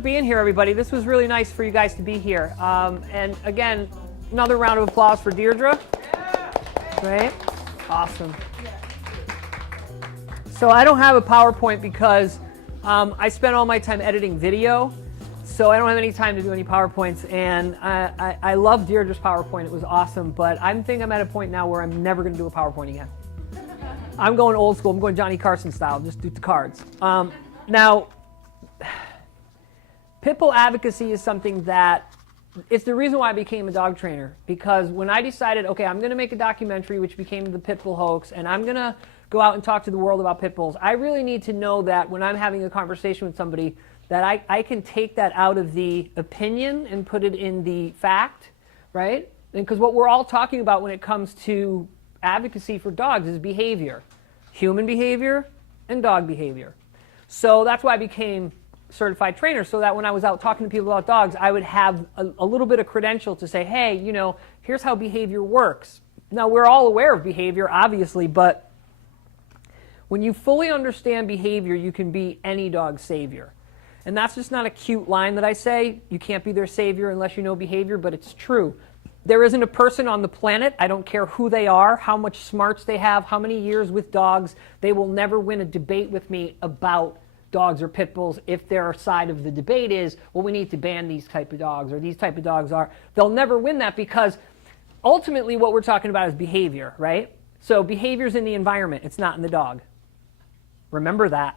being here, everybody. This was really nice for you guys to be here. And again, another round of applause for Deirdre. Right? Awesome. So I don't have a PowerPoint because I spent all my time editing video, so I don't have any time to do any PowerPoints. And I love Deirdre's PowerPoint. It was awesome, but I think I'm at a point now where I'm never going to do a PowerPoint again. I'm going old school. I'm going Johnny Carson style. Just do the cards. Now, Pitbull Advocacy is something that, it's the reason why I became a dog trainer. Because when I decided, okay, I'm going to make a documentary, which became the Pitbull hoax, and I'm going to go out and talk to the world about pit bulls, I really need to know that when I'm having a conversation with somebody, that I can take that out of the opinion and put it in the fact, right? Because what we're all talking about when it comes to advocacy for dogs is behavior. Human behavior and dog behavior. So that's why I became certified trainer, so that when I was out talking to people about dogs, I would have a little bit of credential to say, hey, you know, here's how behavior works. Now, we're all aware of behavior, obviously, but when you fully understand behavior, you can be any dog's savior. And that's just not a cute line that I say. You can't be their savior unless you know behavior, but it's true. There isn't a person on the planet, I don't care who they are, how much smarts they have, how many years with dogs, they will never win a debate with me about dogs or pit bulls if their side of the debate is, well, we need to ban these type of dogs, or these type of dogs are. They'll never win that, because ultimately what we're talking about is behavior, right? So behavior's in the environment, it's not in the dog. Remember that.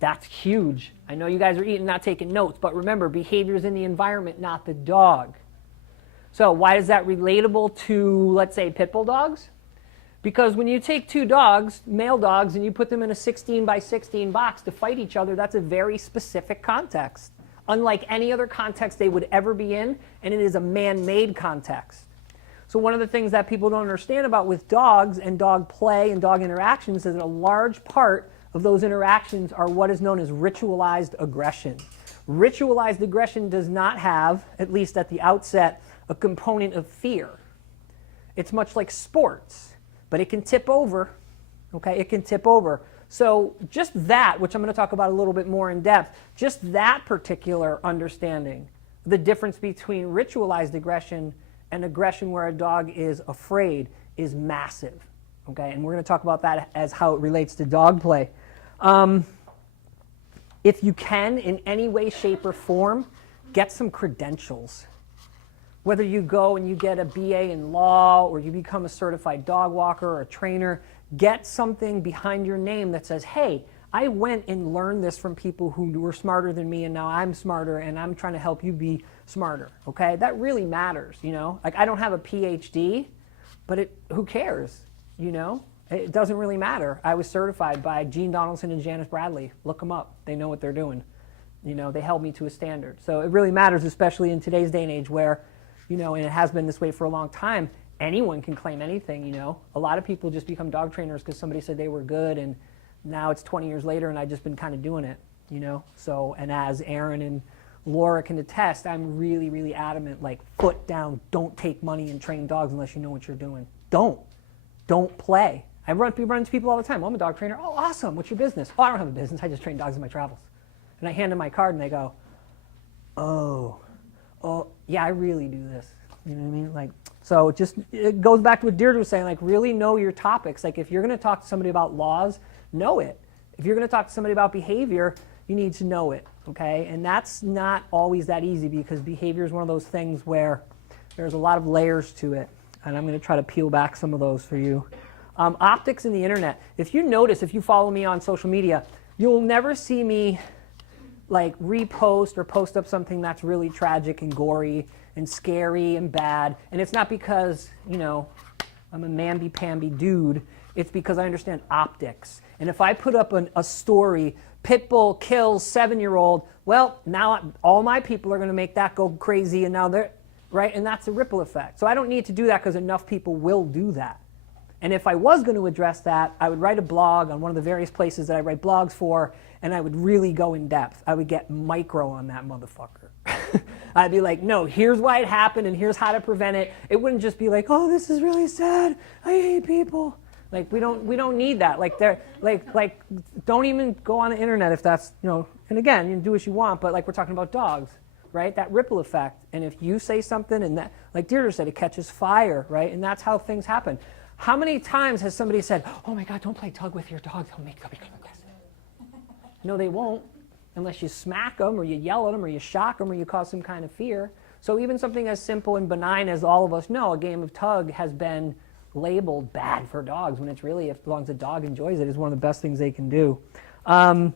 That's huge. I know you guys are eating, not taking notes, but remember, behavior's in the environment, not the dog. So why is that relatable to, let's say, pit bull dogs? Because when you take two dogs, male dogs, and you put them in a 16 by 16 box to fight each other, that's a very specific context. Unlike any other context they would ever be in, and it is a man-made context. So one of the things that people don't understand about with dogs and dog play and dog interactions is that a large part of those interactions are what is known as ritualized aggression. Ritualized aggression does not have, at least at the outset, a component of fear. It's much like sports, but it can tip over, okay? It can tip over. So just that, which I'm going to talk about a little bit more in depth, just that particular understanding, the difference between ritualized aggression and aggression where a dog is afraid, is massive, okay? And we're going to talk about that as how it relates to dog play. If you can, in any way, shape, or form, get some credentials. Whether you go and you get a BA in law, or you become a certified dog walker or a trainer, get something behind your name that says, hey, I went and learned this from people who were smarter than me, and now I'm smarter, and I'm trying to help you be smarter, okay? That really matters, you know? Like, I don't have a PhD, but who cares, you know? It doesn't really matter. I was certified by Gene Donaldson and Janice Bradley. Look them up. They know what they're doing. You know, they held me to a standard. So it really matters, especially in today's day and age where, you know, and it has been this way for a long time, anyone can claim anything, you know. A lot of people just become dog trainers because somebody said they were good, and now it's 20 years later and I've just been kind of doing it, you know. So, and as Aaron and Laura can attest, I'm really, really adamant, like, foot down, don't take money and train dogs unless you know what you're doing. Don't play. I run into people all the time. Oh, I'm a dog trainer. Oh, awesome. What's your business? Oh, I don't have a business. I just train dogs in my travels. And I hand them my card and they go, oh, yeah, I really do this. You know what I mean? Like, so it goes back to what Deirdre was saying, like, really know your topics. Like, if you're going to talk to somebody about laws, know it. If you're going to talk to somebody about behavior, you need to know it, okay? And that's not always that easy, because behavior is one of those things where there's a lot of layers to it. And I'm going to try to peel back some of those for you. Optics in the internet. If you notice, if you follow me on social media, you'll never see me like repost or post up something that's really tragic and gory and scary and bad. And it's not because, you know, I'm a mamby-pamby dude. It's because I understand optics. And if I put up a story, Pitbull kills 7-year-old, well, now all my people are going to make that go crazy, and now they're, right? And that's a ripple effect. So I don't need to do that because enough people will do that. And if I was going to address that, I would write a blog on one of the various places that I write blogs for, and I would really go in depth. I would get micro on that motherfucker. I'd be like, no, here's why it happened, and here's how to prevent it. It wouldn't just be like, oh, this is really sad. I hate people. Like we don't need that. Like they're like don't even go on the internet if that's, you know, and again, you can do what you want, but like we're talking about dogs, right? That ripple effect. And if you say something and that, like Deirdre said, it catches fire, right? And that's how things happen. How many times has somebody said, "Oh my God, don't play tug with your dog, they'll become aggressive." No, they won't, unless you smack them or you yell at them or you shock them or you cause some kind of fear. So even something as simple and benign as all of us know, a game of tug has been labeled bad for dogs when it's really, as long as the dog enjoys it, is one of the best things they can do. I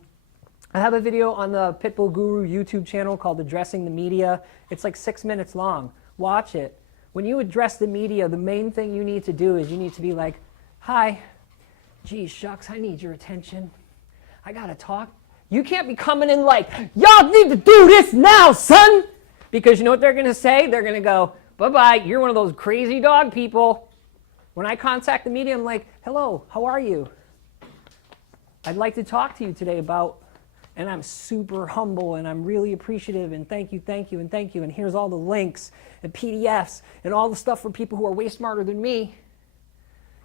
have a video on the Pitbull Guru YouTube channel called Addressing the Media. It's like 6 minutes long. Watch it. When you address the media, the main thing you need to do is you need to be like, "Hi, geez, shucks, I need your attention. I gotta talk." You can't be coming in like, "Y'all need to do this now, son!" Because you know what they're gonna say? They're gonna go, "Bye-bye, you're one of those crazy dog people." When I contact the media, I'm like, "Hello, how are you? I'd like to talk to you today about," and I'm super humble and I'm really appreciative and thank you, and thank you. And here's all the links and PDFs and all the stuff for people who are way smarter than me.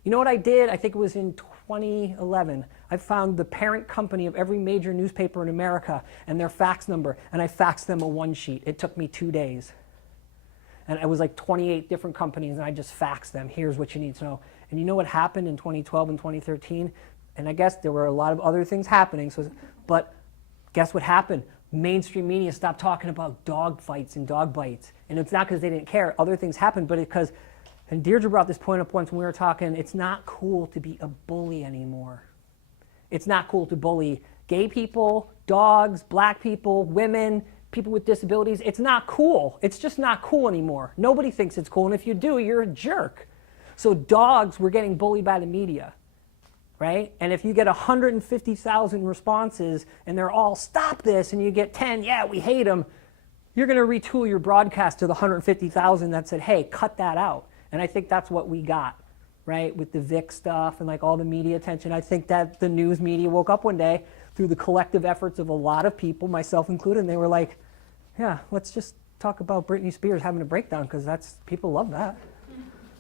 You know what I did? I think it was in 2011. I found the parent company of every major newspaper in America and their fax number, and I faxed them a one sheet. It took me 2 days. And it was like 28 different companies, and I just faxed them. Here's what you need to know. And you know what happened in 2012 and 2013? And I guess there were a lot of other things happening. But guess what happened? Mainstream media stopped talking about dog fights and dog bites. And it's not because they didn't care. Other things happened, but because, and Deirdre brought this point up once when we were talking, it's not cool to be a bully anymore. It's not cool to bully gay people, dogs, black people, women, people with disabilities. It's not cool. It's just not cool anymore. Nobody thinks it's cool, and if you do, you're a jerk. So dogs were getting bullied by the media, right? And if you get 150,000 responses and they're all, "Stop this," and you get 10, "Yeah, we hate them," you're going to retool your broadcast to the 150,000 that said, "Hey, cut that out." And I think that's what we got, right, with the Vic stuff and like all the media attention. I think that the news media woke up one day through the collective efforts of a lot of people, myself included, and they were like, "Yeah, let's just talk about Britney Spears having a breakdown because that's, people love that,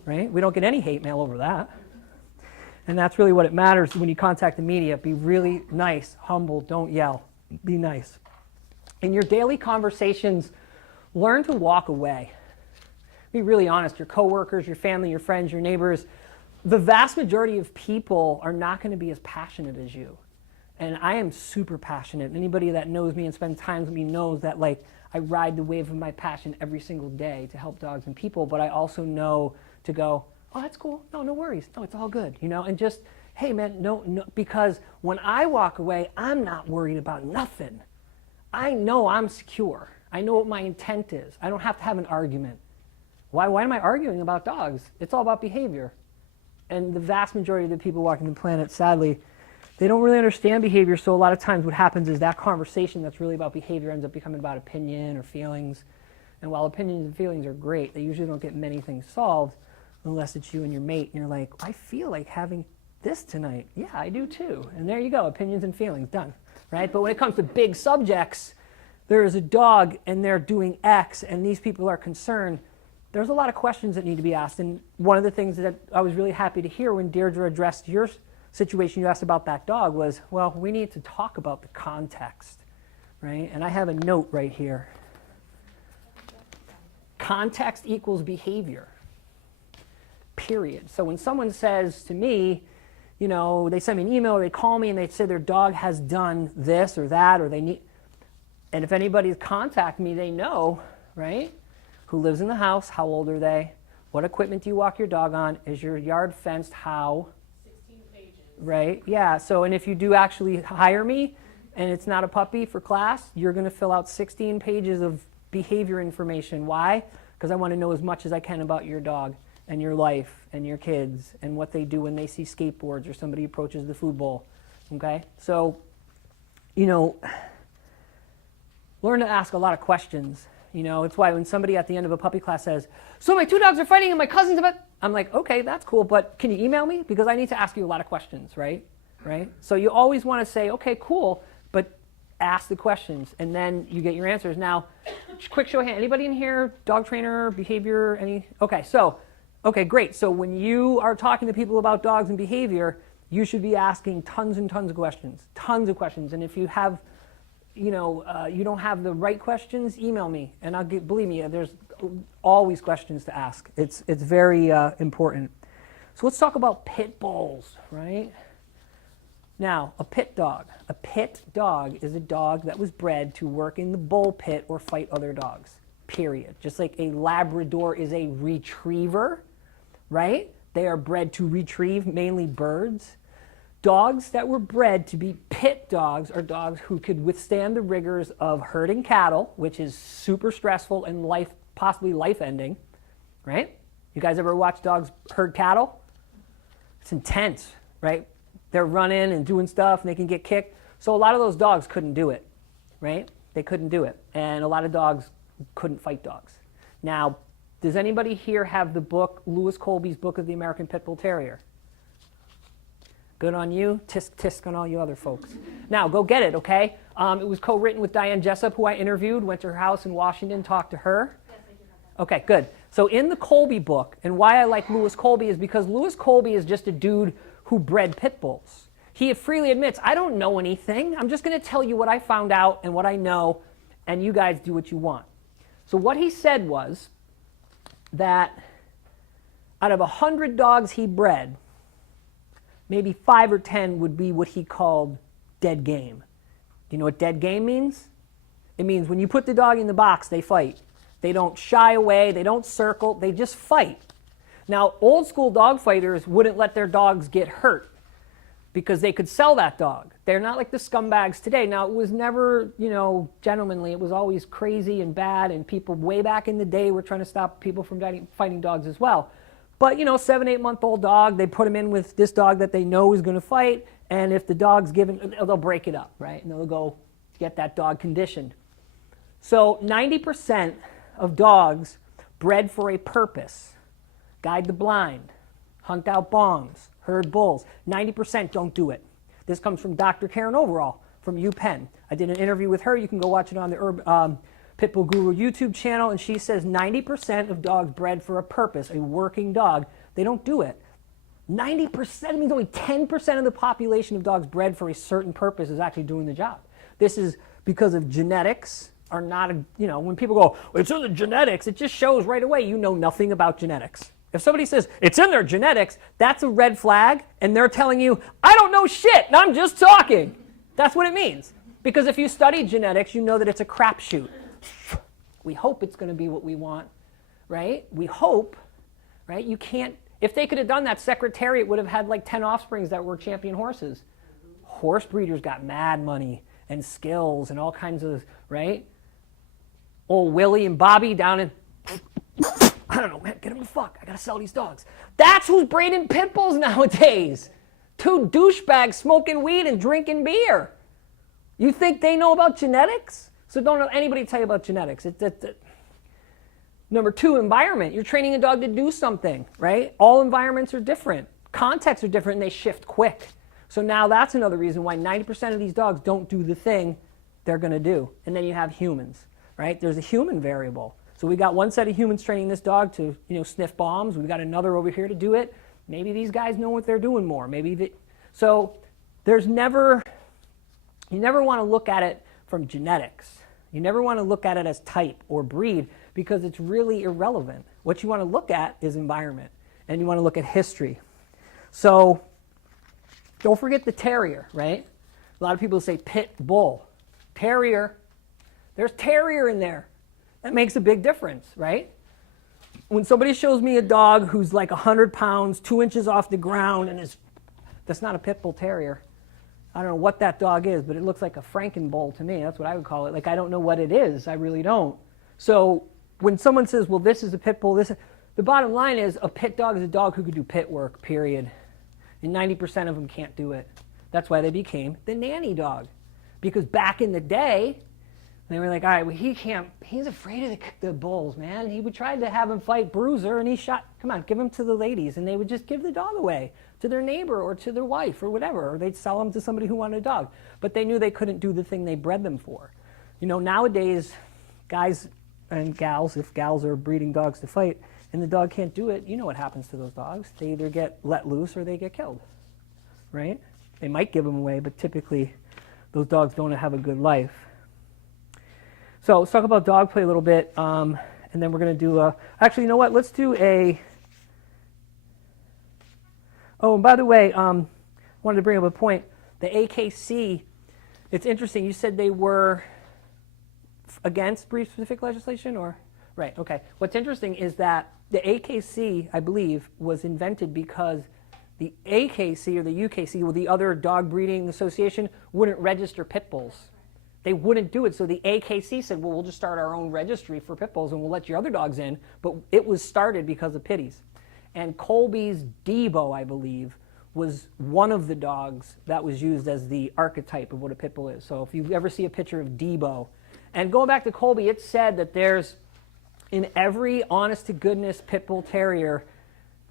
right? We don't get any hate mail over that." And that's really what it matters when you contact the media. Be really nice, humble, don't yell, be nice. In your daily conversations, learn to walk away. Be really honest, your coworkers, your family, your friends, your neighbors, the vast majority of people are not going to be as passionate as you. And I am super passionate. Anybody that knows me and spends time with me knows that, like, I ride the wave of my passion every single day to help dogs and people, but I also know to go, "Oh, that's cool. No, no worries. No, it's all good." You know, and just, "Hey man, no, because when I walk away, I'm not worried about nothing. I know I'm secure. I know what my intent is. I don't have to have an argument. Why am I arguing about dogs? It's all about behavior." And the vast majority of the people walking the planet, sadly, they don't really understand behavior, so a lot of times what happens is that conversation that's really about behavior ends up becoming about opinion or feelings. And while opinions and feelings are great, they usually don't get many things solved unless it's you and your mate, and you're like, "I feel like having this tonight." "Yeah, I do too." And there you go, opinions and feelings, done, right? But when it comes to big subjects, there is a dog and they're doing X and these people are concerned, there's a lot of questions that need to be asked. And one of the things that I was really happy to hear when Deirdre addressed your situation, you asked about that dog, was, well, we need to talk about the context, right? And I have a note right here. Context equals behavior, period. So when someone says to me, you know, they send me an email or they call me and they say their dog has done this or that, or they need, and if anybody's contacted me, they know, right? Who lives in the house, how old are they, what equipment do you walk your dog on, is your yard fenced, how? 16 pages. Right, yeah, so, and if you do actually hire me and it's not a puppy for class, you're going to fill out 16 pages of behavior information. Why? Because I want to know as much as I can about your dog and your life and your kids and what they do when they see skateboards or somebody approaches the food bowl, okay? So, you know, learn to ask a lot of questions. You know, it's why when somebody at the end of a puppy class says, "So my two dogs are fighting and my cousin's about," I'm like, "Okay, that's cool, but can you email me? Because I need to ask you a lot of questions," right? Right? So you always want to say, "Okay, cool," but ask the questions and then you get your answers. Now, quick show of hand, anybody in here, dog trainer, behavior, any? Okay, so Okay, great. So when you are talking to people about dogs and behavior, you should be asking tons and tons of questions, tons of questions. And if you have, you don't have the right questions, email me, and believe me, there's always questions to ask. It's very important. So let's talk about pit bulls, right? Now, a pit dog. A pit dog is a dog that was bred to work in the bull pit or fight other dogs, period. Just like a Labrador is a retriever, right? They are bred to retrieve mainly birds. Dogs that were bred to be pit dogs are dogs who could withstand the rigors of herding cattle, which is super stressful and possibly life-ending, right? You guys ever watch dogs herd cattle? It's intense, right? They're running and doing stuff and they can get kicked. So a lot of those dogs couldn't do it, right? They couldn't do it. And a lot of dogs couldn't fight dogs. Now, does anybody here have the book, Lewis Colby's Book of the American Pit Bull Terrier? Good on you. Tisk tisk on all you other folks. Now, go get it, okay? It was co-written with Diane Jessup, who I interviewed, went to her house in Washington, talked to her. Yes, I do have that. Okay, good. So in the Colby book, and why I like Lewis Colby is because Lewis Colby is just a dude who bred pit bulls. He freely admits, I don't know anything. I'm just going to tell you what I found out and what I know, and you guys do what you want. So what he said was that out of 100 dogs he bred, maybe 5 or 10 would be what he called dead game. Do you know what dead game means? It means when you put the dog in the box, they fight. They don't shy away, they don't circle, they just fight. Now, old school dog fighters wouldn't let their dogs get hurt because they could sell that dog. They're not like the scumbags today. Now, it was never, gentlemanly. It was always crazy and bad, and people way back in the day were trying to stop people from fighting dogs as well. But, 7, 8-month-old dog, they put him in with this dog that they know is going to fight, and if the dog's given, they'll break it up, right? And they'll go get that dog conditioned. So 90% of dogs bred for a purpose, guide the blind, hunt out bongs, herd bulls, 90% don't do it. This comes from Dr. Karen Overall from UPenn. I did an interview with her. You can go watch it on the Pitbull Guru YouTube channel, and she says 90% of dogs bred for a purpose, a working dog, they don't do it. 90% means only 10% of the population of dogs bred for a certain purpose is actually doing the job. This is because of genetics are not, when people go, well, it's in the genetics, it just shows right away you know nothing about genetics. If somebody says, it's in their genetics, that's a red flag, and they're telling you, I don't know shit, and I'm just talking. That's what it means. Because if you study genetics, you know that it's a crapshoot. We hope it's going to be what we want, right? We hope, right? You can't, if they could have done that, Secretariat would have had like 10 offsprings that were champion horses. Horse breeders got mad money and skills and all kinds of, right? Old Willie and Bobby down in, I don't know, man, get them the fuck. I got to sell these dogs. That's who's breeding pit bulls nowadays. 2 douchebags smoking weed and drinking beer. You think they know about genetics? So don't let anybody tell you about genetics. Number 2, environment. You're training a dog to do something, right? All environments are different. Contexts are different, and they shift quick. So now that's another reason why 90% of these dogs don't do the thing they're going to do. And then you have humans, right? There's a human variable. So we got one set of humans training this dog to, sniff bombs. We've got another over here to do it. Maybe these guys know what they're doing more. So you never want to look at it from genetics. You never want to look at it as type or breed because it's really irrelevant. What you want to look at is environment, and you want to look at history. So don't forget the terrier, right? A lot of people say pit bull. Terrier. There's terrier in there. That makes a big difference, right? When somebody shows me a dog who's like 100 pounds, 2 inches off the ground, and that's not a pit bull terrier. I don't know what that dog is, but it looks like a Frankenbull to me. That's what I would call it. Like, I don't know what it is. I really don't. So when someone says, well, this is a pit bull, the bottom line is a pit dog is a dog who could do pit work, period. And 90% of them can't do it. That's why they became the nanny dog. Because back in the day, they were like, all right, well, he's afraid of the bulls, man. He would try to have him fight Bruiser, and he shot, come on, give him to the ladies. And they would just give the dog away to their neighbor or to their wife or whatever, or they'd sell him to somebody who wanted a dog. But they knew they couldn't do the thing they bred them for. Nowadays, guys and gals, if gals are breeding dogs to fight, and the dog can't do it, you know what happens to those dogs. They either get let loose or they get killed, right? They might give them away, but typically those dogs don't have a good life. So let's talk about dog play a little bit, and then we're going to do actually, you know what? Let's do oh, and by the way, I wanted to bring up a point. The AKC, it's interesting. You said they were against breed-specific legislation, or? Right, okay. What's interesting is that the AKC, I believe, was invented because the AKC or the UKC, well, the other dog breeding association, wouldn't register pit bulls. They wouldn't do it, so the AKC said, well, we'll just start our own registry for pit bulls and we'll let your other dogs in, but it was started because of pitties. And Colby's Debo, I believe, was one of the dogs that was used as the archetype of what a pit bull is. So if you ever see a picture of Debo, and going back to Colby, it said that there's, in every honest-to-goodness pit bull terrier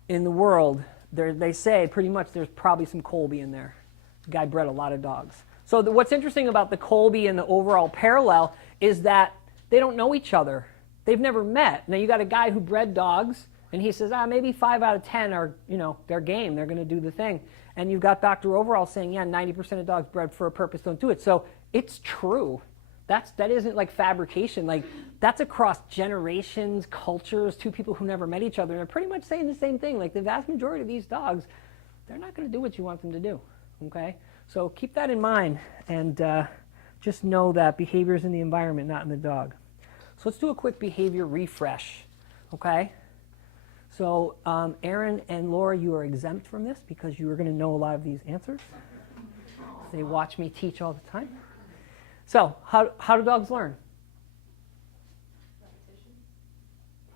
in the world, they say pretty much there's probably some Colby in there. The guy bred a lot of dogs. So what's interesting about the Colby and the overall parallel is that they don't know each other. They've never met. Now you got a guy who bred dogs, and he says, maybe 5 out of 10 are, they're game. They're going to do the thing. And you've got Dr. Overall saying, yeah, 90% of dogs bred for a purpose don't do it. So it's true. That isn't like fabrication. Like, that's across generations, cultures, two people who never met each other, and they're pretty much saying the same thing. Like, the vast majority of these dogs, they're not going to do what you want them to do, okay? So keep that in mind, and just know that behavior is in the environment, not in the dog. So let's do a quick behavior refresh, okay? So Aaron and Laura, you are exempt from this because you are going to know a lot of these answers. They watch me teach all the time. So how do dogs learn? Repetition.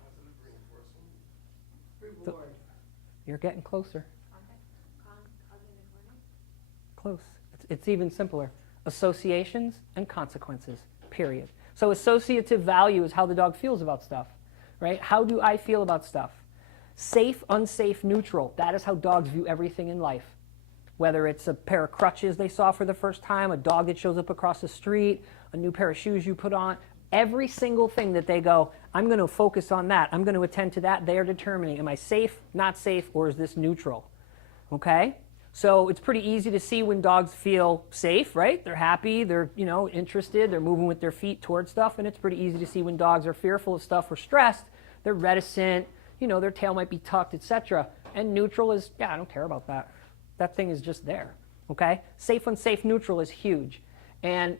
Positive reinforcement. Reward. You're getting closer. Cognitive learning. Close. It's even simpler. Associations and consequences, period. So associative value is how the dog feels about stuff, right? How do I feel about stuff? Safe, unsafe, neutral. That is how dogs view everything in life. Whether it's a pair of crutches they saw for the first time, a dog that shows up across the street, a new pair of shoes you put on, every single thing that they go, I'm going to focus on that. I'm going to attend to that. They are determining, am I safe, not safe, or is this neutral? Okay? So it's pretty easy to see when dogs feel safe, right? They're happy, they're interested, they're moving with their feet towards stuff, and it's pretty easy to see when dogs are fearful of stuff or stressed, they're reticent, their tail might be tucked, etc. And neutral is, I don't care about that. That thing is just there, okay? Safe, unsafe, neutral is huge. And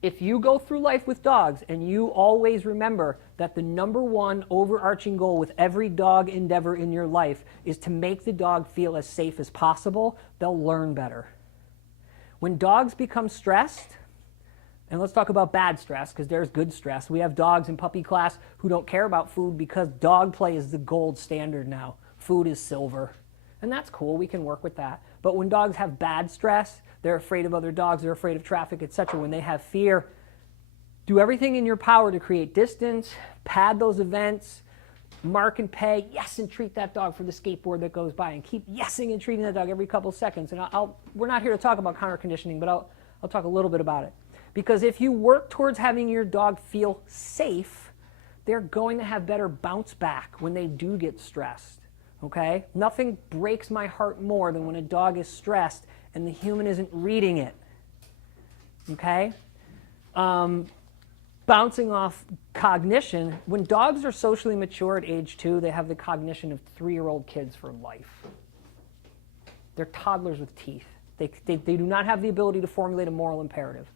if you go through life with dogs and you always remember that the number one overarching goal with every dog endeavor in your life is to make the dog feel as safe as possible, they'll learn better. When dogs become stressed, and let's talk about bad stress because there's good stress. We have dogs in puppy class who don't care about food because dog play is the gold standard now. Food is silver. And that's cool, we can work with that. But when dogs have bad stress, they're afraid of other dogs, they're afraid of traffic, etc. When they have fear, do everything in your power to create distance, pad those events, mark and pay, yes, and treat that dog for the skateboard that goes by, and keep yesing and treating that dog every couple seconds. And we're not here to talk about counter conditioning, but I'll talk a little bit about it. Because if you work towards having your dog feel safe, they're going to have better bounce back when they do get stressed. Okay? Nothing breaks my heart more than when a dog is stressed and the human isn't reading it. Okay? Bouncing off cognition, when dogs are socially mature at age 2, they have the cognition of 3-year-old kids for life. They're toddlers with teeth. They do not have the ability to formulate a moral imperative.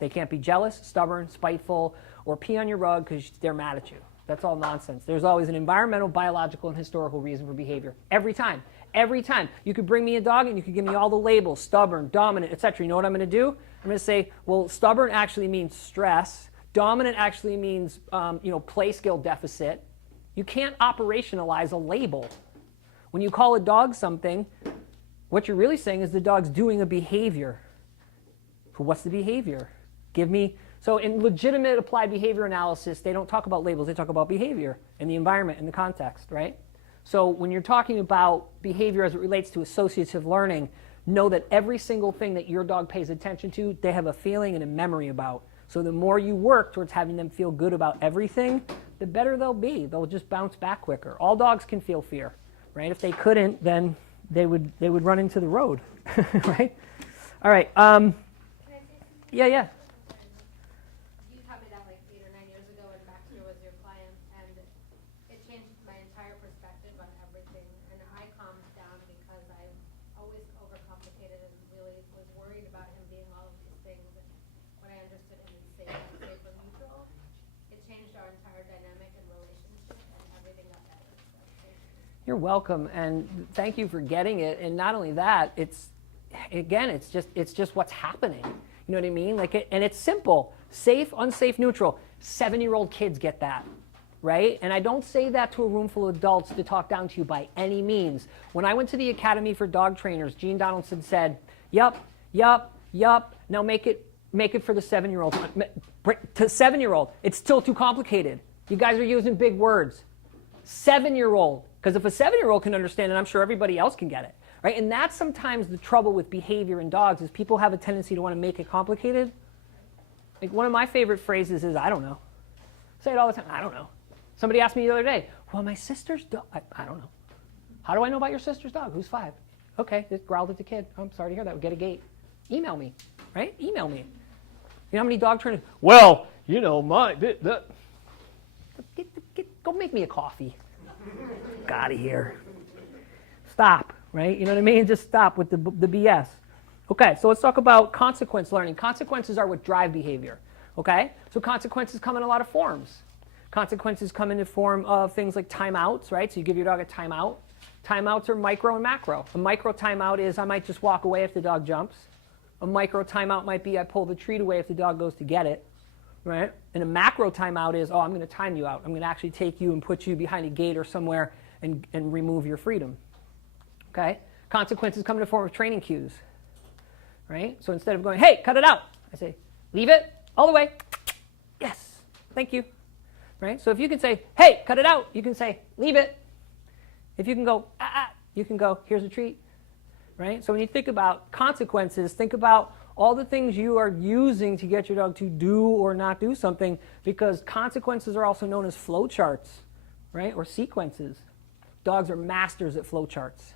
They can't be jealous, stubborn, spiteful, or pee on your rug because they're mad at you. That's all nonsense. There's always an environmental, biological, and historical reason for behavior. Every time. Every time. You could bring me a dog and you could give me all the labels, stubborn, dominant, etc. You know what I'm going to do? I'm going to say, well, stubborn actually means stress. Dominant actually means, play skill deficit. You can't operationalize a label. When you call a dog something, what you're really saying is the dog's doing a behavior. So what's the behavior? So in legitimate applied behavior analysis, they don't talk about labels, they talk about behavior and the environment and the context, right? So when you're talking about behavior as it relates to associative learning, know that every single thing that your dog pays attention to, they have a feeling and a memory about. So the more you work towards having them feel good about everything, the better they'll be. They'll just bounce back quicker. All dogs can feel fear, right? If they couldn't, then they would run into the road, right? All right. Can I say something? Yeah. You taught me that like 8 or 9 years ago when Baxter was your client, and it changed my entire perspective on everything. And I calmed down because I always overcomplicated and really was worried about him being all of these things. And when I understood him as safe or neutral, it changed our entire dynamic and relationship, and everything got better. So thank you. You're welcome, and thank you for getting it. And not only that, it's just what's happening. You know what I mean? And it's simple: safe, unsafe, neutral. 7-year-old kids get that, right? And I don't say that to a room full of adults to talk down to you by any means. When I went to the Academy for Dog Trainers, Gene Donaldson said, "Yup. Now make it for the 7-year-old. To 7-year-old, it's still too complicated. You guys are using big words. 7-year-old, because if a 7-year-old can understand it, I'm sure everybody else can get it." Right? And that's sometimes the trouble with behavior in dogs is people have a tendency to want to make it complicated. Like one of my favorite phrases is, "I don't know." Say it all the time. "I don't know." Somebody asked me the other day, "Well, my sister's dog." I don't know. "How do I know about your sister's dog? Who's 5? "Okay, just growled at the kid." "I'm sorry to hear that. Get a gate." Email me, right? Email me. You know how many dog trainers? "Well, you know, go make me a coffee. Get out of here. Stop." Right? You know what I mean? Just stop with the BS. Okay, so let's talk about consequence learning. Consequences are what drive behavior. Okay? So consequences come in a lot of forms. Consequences come in the form of things like timeouts, right? So you give your dog a timeout. Timeouts are micro and macro. A micro timeout is I might just walk away if the dog jumps. A micro timeout might be I pull the treat away if the dog goes to get it. Right? And a macro timeout is, I'm going to time you out. I'm going to actually take you and put you behind a gate or somewhere and remove your freedom. Okay? Consequences come in the form of training cues, right? So instead of going, "Hey, cut it out," I say, "Leave it all the way." "Yes, thank you." Right? So if you can say, "Hey, cut it out," you can say, "Leave it." If you can go, you can go, "Here's a treat." Right? So when you think about consequences, think about all the things you are using to get your dog to do or not do something, because consequences are also known as flow charts, right? Or sequences. Dogs are masters at flow charts.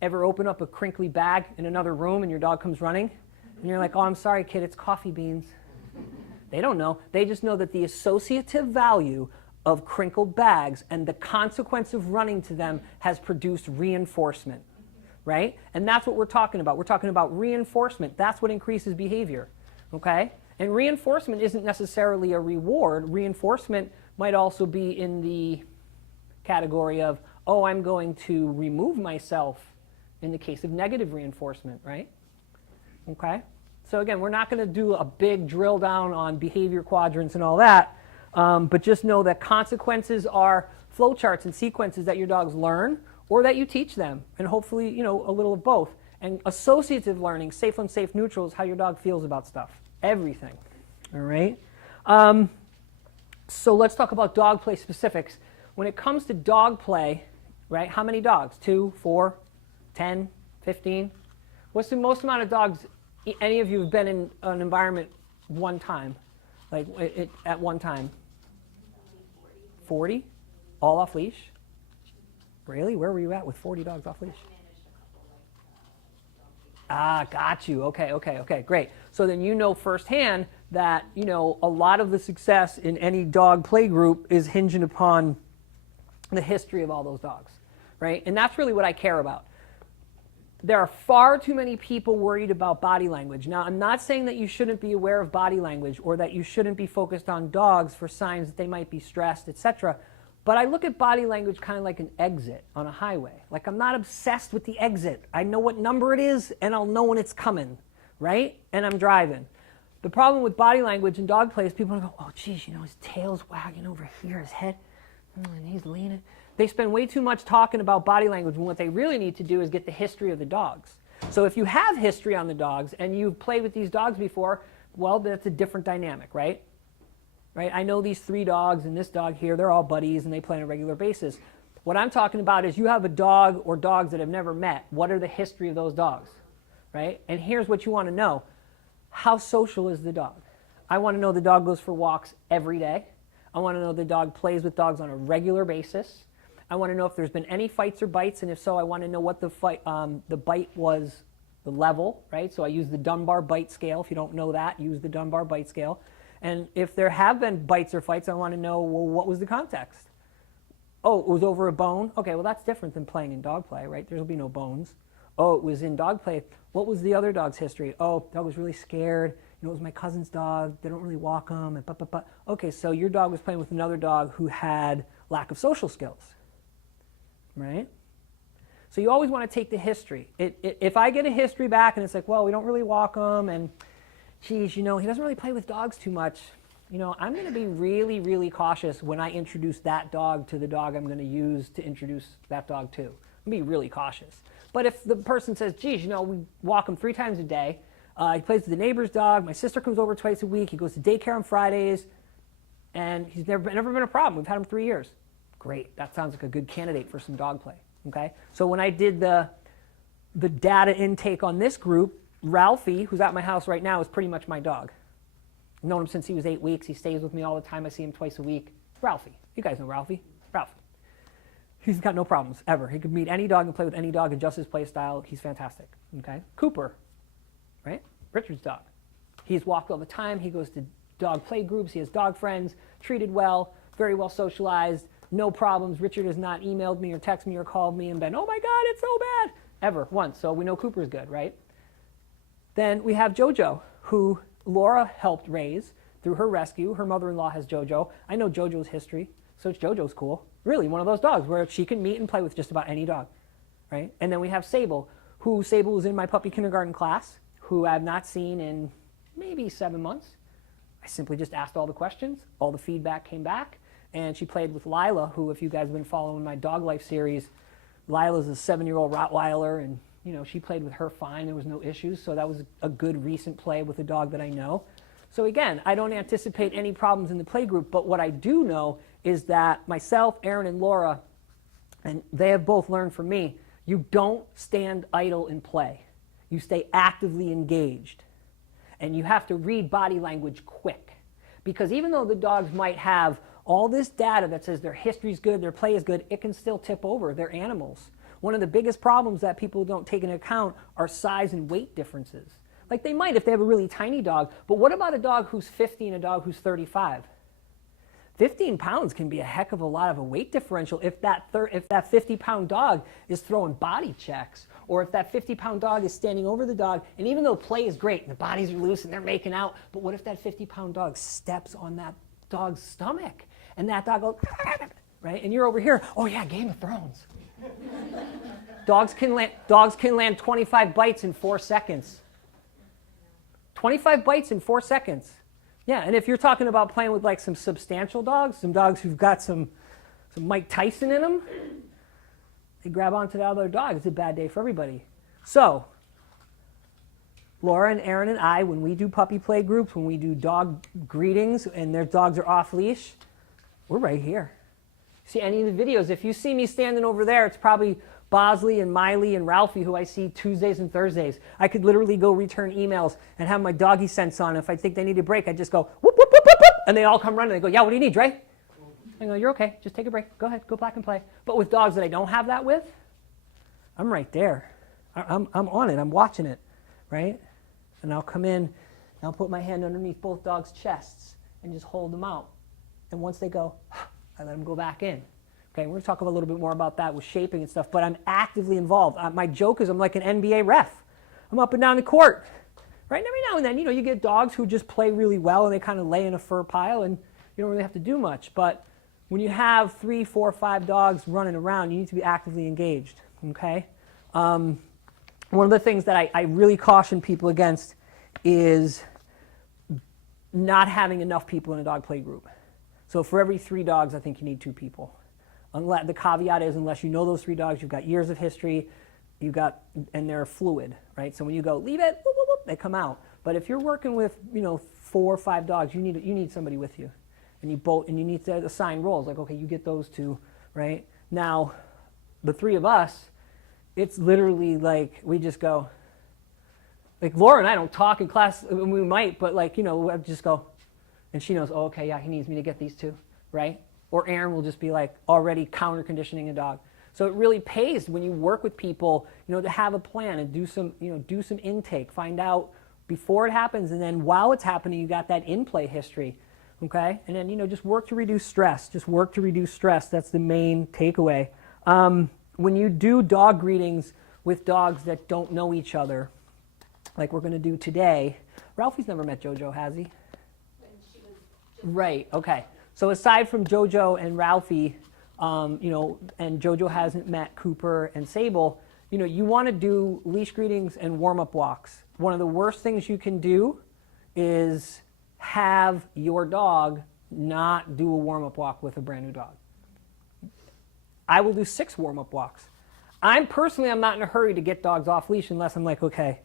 Ever open up a crinkly bag in another room and your dog comes running? And you're like, "Oh, I'm sorry, kid, it's coffee beans." They don't know. They just know that the associative value of crinkled bags and the consequence of running to them has produced reinforcement, right? And that's what we're talking about. We're talking about reinforcement. That's what increases behavior, okay? And reinforcement isn't necessarily a reward. Reinforcement might also be in the category of, I'm going to remove myself in the case of negative reinforcement, right? Okay? So again, we're not going to do a big drill down on behavior quadrants and all that, but just know that consequences are flowcharts and sequences that your dogs learn or that you teach them, and hopefully, a little of both. And associative learning, safe, unsafe, neutral, is how your dog feels about stuff. Everything. All right? So let's talk about dog play specifics. When it comes to dog play, right, how many dogs? 2, 4, 10, 15? What's the most amount of dogs any of you have been in an environment one time? Like at one time? 40? All off leash? Really? Where were you at with 40 dogs off leash? Got you. Okay, great. So then you know firsthand that, a lot of the success in any dog play group is hinging upon the history of all those dogs, right? And that's really what I care about. There are far too many people worried about body language. Now, I'm not saying that you shouldn't be aware of body language or that you shouldn't be focused on dogs for signs that they might be stressed, etc. But I look at body language kind of like an exit on a highway. Like, I'm not obsessed with the exit. I know what number it is, and I'll know when it's coming, right? And I'm driving. The problem with body language in dog play is people go, "Oh, geez, his tail's wagging over here, his head, and he's leaning." They spend way too much talking about body language when what they really need to do is get the history of the dogs. So if you have history on the dogs and you've played with these dogs before, well, that's a different dynamic, right? Right? I know these 3 dogs and this dog here, they're all buddies and they play on a regular basis. What I'm talking about is you have a dog or dogs that have never met. What are the history of those dogs, right? And here's what you want to know. How social is the dog? I want to know the dog goes for walks every day. I want to know the dog plays with dogs on a regular basis. I want to know if there's been any fights or bites, and if so, I want to know what the bite was, the level, right? So I use the Dunbar bite scale. If you don't know that, use the Dunbar bite scale. And if there have been bites or fights, I want to know, well, what was the context? Oh, it was over a bone? Okay, well, that's different than playing in dog play, right? There'll be no bones. Oh, it was in dog play. What was the other dog's history? Oh, dog was really scared. You know, it was my cousin's dog. They don't really walk them. And Okay, so your dog was playing with another dog who had lack of social skills, right? So you always want to take the history. If I get a history back and it's like, well, we don't really walk him, and geez, you know, he doesn't really play with dogs too much, you know, I'm going to be really, really cautious when I introduce that dog to the dog I'm going to use to introduce that dog to. I'm going to be really cautious. But if the person says, geez, you know, we walk him 3 times a day, he plays with the neighbor's dog, my sister comes over twice a week, he goes to daycare on Fridays, and he's never been a problem. We've had him 3 years. Great. That sounds like a good candidate for some dog play. Okay? So when I did the data intake on this group, Ralphie, who's at my house right now, is pretty much my dog. I've known him since he was 8 weeks. He stays with me all the time. I see him twice a week. Ralphie. You guys know Ralphie. Ralphie. He's got no problems, ever. He could meet any dog and play with any dog, adjust his play style. He's fantastic. Okay? Cooper, right? Richard's dog. He's walked all the time. He goes to dog play groups. He has dog friends, treated well, very well socialized, no problems. Richard has not emailed me or texted me or called me and been, oh my God, it's so bad, ever, once. So we know Cooper's good, right? Then we have Jojo, who Laura helped raise through her rescue. Her mother-in-law has Jojo. I know Jojo's history, so Jojo's cool. Really, one of those dogs where she can meet and play with just about any dog, right? And then we have Sable, who Sable was in my puppy kindergarten class, who I've not seen in maybe 7 months. I simply just asked all the questions. All the feedback came back. And she played with Lila, who, if you guys have been following my Dog Life series, Lila's a 7-year-old Rottweiler, and you know she played with her fine. There was no issues. So that was a good recent play with a dog that I know. So again, I don't anticipate any problems in the play group. But what I do know is that myself, Aaron, and Laura, and they have both learned from me, you don't stand idle in play. You stay actively engaged. And you have to read body language quick. Because even though the dogs might have all this data that says their history's good, their play is good, it can still tip over. They're animals. One of the biggest problems that people don't take into account are size and weight differences. Like they might if they have a really tiny dog, but what about a dog who's 50 and a dog who's 35? 15 pounds can be a heck of a lot of a weight differential if that 50-pound dog is throwing body checks, or if that 50-pound dog is standing over the dog, and even though play is great and the bodies are loose and they're making out, but what if that 50-pound dog steps on that dog's stomach and that dog goes, right? And you're over here, oh yeah, Game of Thrones. Dogs can land 25 bites in 4 seconds. 25 bites in 4 seconds. Yeah, and if you're talking about playing with like some substantial dogs, some dogs who've got some Mike Tyson in them, they grab onto the other dog. It's a bad day for everybody. So, Laura and Aaron and I, when we do puppy play groups, when we do dog greetings and their dogs are off leash, we're right here. See any of the videos, if you see me standing over there, it's probably Bosley and Miley and Ralphie, who I see Tuesdays and Thursdays. I could literally go return emails and have my doggy sense on. If I think they need a break, I just go, whoop, whoop, whoop, whoop, whoop, and they all come running. They go, yeah, what do you need, Dre? I go, you're okay. Just take a break. Go ahead. Go back and play. But with dogs that I don't have that with, I'm right there. I'm on it. I'm watching it, right? And I'll come in, and I'll put my hand underneath both dogs' chests and just hold them out. And once they go, I let them go back in. Okay, we're going to talk a little bit more about that with shaping and stuff, but I'm actively involved. My joke is I'm like an NBA ref. I'm up and down the court. Right? And every now and then, you know, you get dogs who just play really well and they kind of lay in a fur pile and you don't really have to do much. But when you have 3, 4, 5 dogs running around, you need to be actively engaged. Okay? One of the things that I really caution people against is not having enough people in a dog play group. So for every 3 dogs, I think you need 2 people. The caveat is unless you know those 3 dogs, you've got years of history, and they're fluid, right? So when you go, leave it, whoop, whoop, whoop, they come out. But if you're working with, 4 or 5 dogs, you need somebody with you. And you need to assign roles, like, okay, you get those 2, right? Now, the 3 of us, it's literally like we just go, like Laura and I don't talk in class, we might, but like, I just go, and she knows, oh, okay, yeah, he needs me to get these 2. right? Or Aaron will just be like already counter conditioning a dog. So it really pays when you work with people, to have a plan and do some intake, find out before it happens, and then while it's happening, you got that in-play history, okay? And then, just work to reduce stress. Just work to reduce stress. That's the main takeaway. When you do dog greetings with dogs that don't know each other, like we're going to do today, Ralphie's never met Jojo, has he? Right, okay. So aside from Jojo and Ralphie, and Jojo hasn't met Cooper and Sable, you want to do leash greetings and warm-up walks. One of the worst things you can do is have your dog not do a warm-up walk with a brand new dog. I will do 6 warm-up walks. I'm not in a hurry to get dogs off leash unless I'm like, okay.